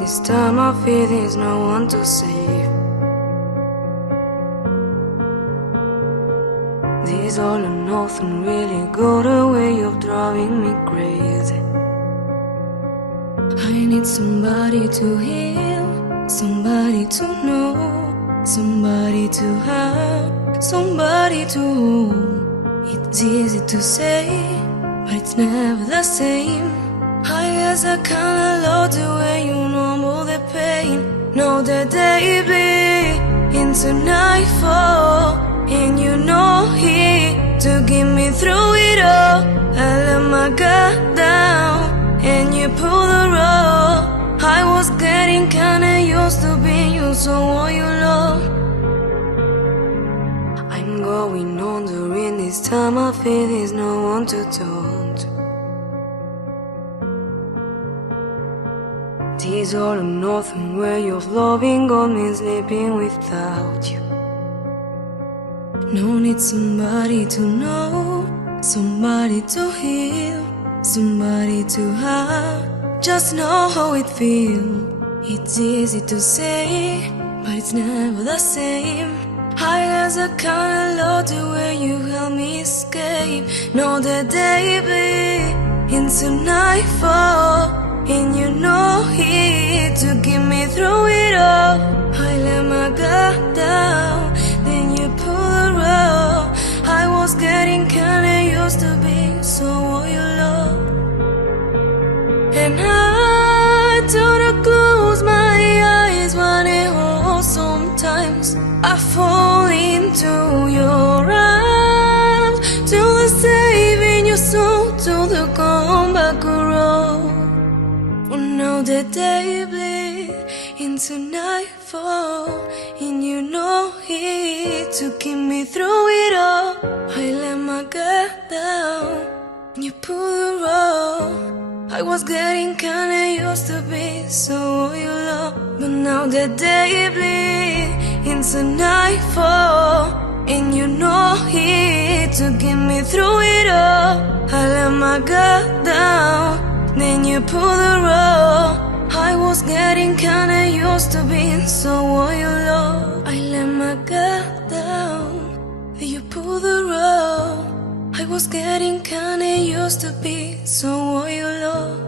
this time I feel there's no one to save. This all or nothing really got a way of driving me crazy. I need somebody to heal, somebody to know, somebody to have, somebody to hold. It's easy to say, but it's never the same. I guess I kinda love the way you numble the pain. Know that they bleed into nightfall, and you know he to get me through it all. I let my guard down, and you pull the rope. I was getting kinda used to being you, so all you love. I'm going on during this time I feel there's no one to talk to. This all or nothing way of loving got me sleeping without you. No need somebody to know, somebody to heal, somebody to have, just know how it feels. It's easy to say, but it's never the same. I guess I kinda love the way you help me escape. Know that they bleed into nightfall, and you know he to get me through it all. I let my guard down, then you pull the rope. I was getting kinda used to being so all you love. And I don't close my eyes when it hurts. Sometimes I fall into your arms, to the saving your soul, to the comeback road. For now that they bleed into nightfall, and you know he to keep me through it all. I let my guard down, you pull the rope. I was getting kinda used to be so you love. But now that they bleed into nightfall, and you know he to get me through it all. I let my guard down, then you pull the rope. I was getting kinda used to being so all you love. I let my guard down, then you pull the rope. I was getting kinda used to be so all you love.